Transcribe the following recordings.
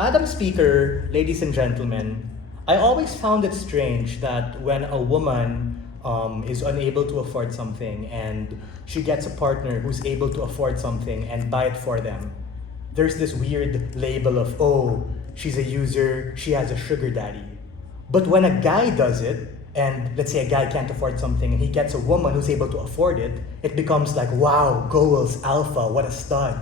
Madam Speaker, ladies and gentlemen, I always found it strange that when a woman is unable to afford something and she gets a partner who's able to afford something and buy it for them, there's this weird label of, oh, she's a user, she has a sugar daddy. But when a guy does it, and let's say a guy can't afford something and he gets a woman who's able to afford it, it becomes like, wow, goals, alpha, what a stud.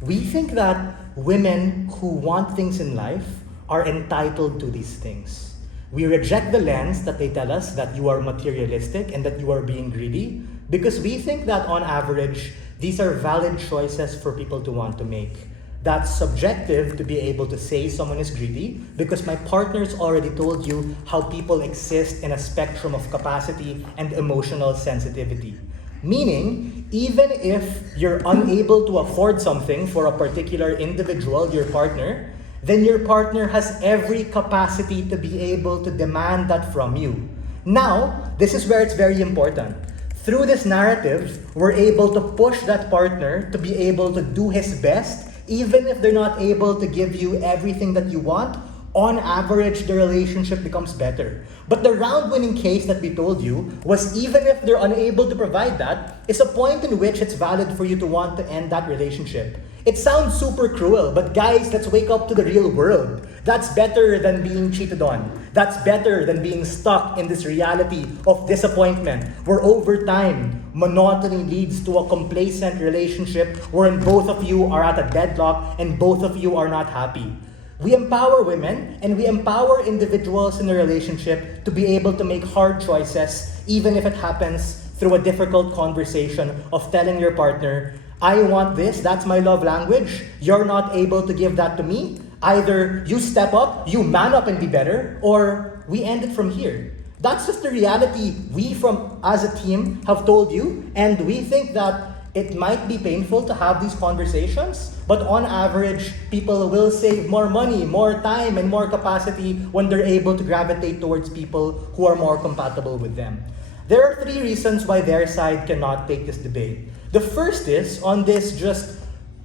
We think that women who want things in life are entitled to these things. We reject the lens that they tell us that you are materialistic and that you are being greedy, because we think that on average, these are valid choices for people to want to make. That's subjective to be able to say someone is greedy, because my partner's already told you how people exist in a spectrum of capacity and emotional sensitivity. Meaning, even if you're unable to afford something for a particular individual, your partner, then your partner has every capacity to be able to demand that from you. Now, this is where it's very important. Through this narrative, we're able to push that partner to be able to do his best, even if they're not able to give you everything that you want. On average, the relationship becomes better. But the round-winning case that we told you was, even if they're unable to provide that, is a point in which it's valid for you to want to end that relationship. It sounds super cruel, but guys, let's wake up to the real world. That's better than being cheated on. That's better than being stuck in this reality of disappointment, where over time, monotony leads to a complacent relationship wherein both of you are at a deadlock and both of you are not happy. We empower women and we empower individuals in a relationship to be able to make hard choices, even if it happens through a difficult conversation of telling your partner, I want this, that's my love language, you're not able to give that to me. Either you step up, you man up and be better, or we end it from here. That's just the reality we as a team have told you, and we think that it might be painful to have these conversations, but on average, people will save more money, more time, and more capacity when they're able to gravitate towards people who are more compatible with them. There are 3 reasons why their side cannot take this debate. The first is on this just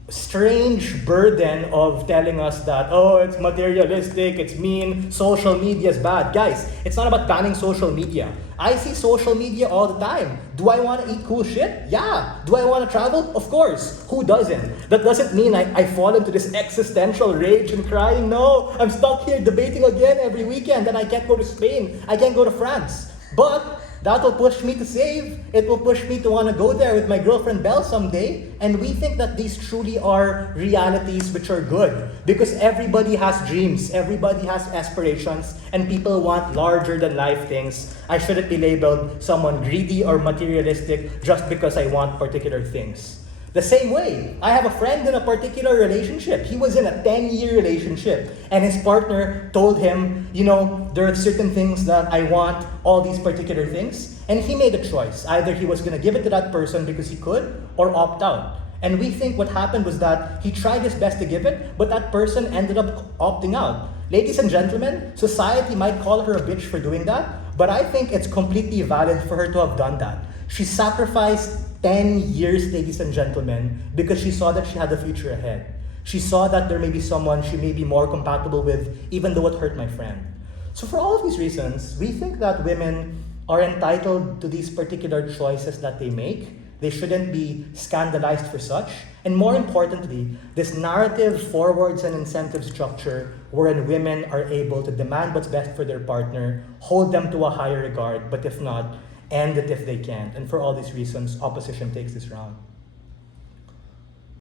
strange burden of telling us that, oh, it's materialistic, it's mean, social media is bad. Guys, it's not about banning social media. I see social media all the time. Do I want to eat cool shit? Yeah. Do I want to travel? Of course. Who doesn't? That doesn't mean I fall into this existential rage and crying, no, I'm stuck here debating again every weekend and I can't go to Spain, I can't go to France. But that will push me to save. It will push me to want to go there with my girlfriend Belle someday. And we think that these truly are realities which are good. Because everybody has dreams, everybody has aspirations, and people want larger than life things. I shouldn't be labeled someone greedy or materialistic just because I want particular things. The same way, I have a friend in a particular relationship. He was in a 10-year relationship, and his partner told him, you know, there are certain things that I want, all these particular things, and he made a choice. Either he was going to give it to that person because he could, or opt out. And we think what happened was that he tried his best to give it, but that person ended up opting out. Ladies and gentlemen, society might call her a bitch for doing that, but I think it's completely valid for her to have done that. She sacrificed 10 years, ladies and gentlemen, because she saw that she had a future ahead. She saw that there may be someone she may be more compatible with, even though it hurt my friend. So for all of these reasons, we think that women are entitled to these particular choices that they make. They shouldn't be scandalized for such. And more importantly, this narrative forwards an incentive structure wherein women are able to demand what's best for their partner, hold them to a higher regard, but if not, end it if they can't. And for all these reasons, opposition takes this round.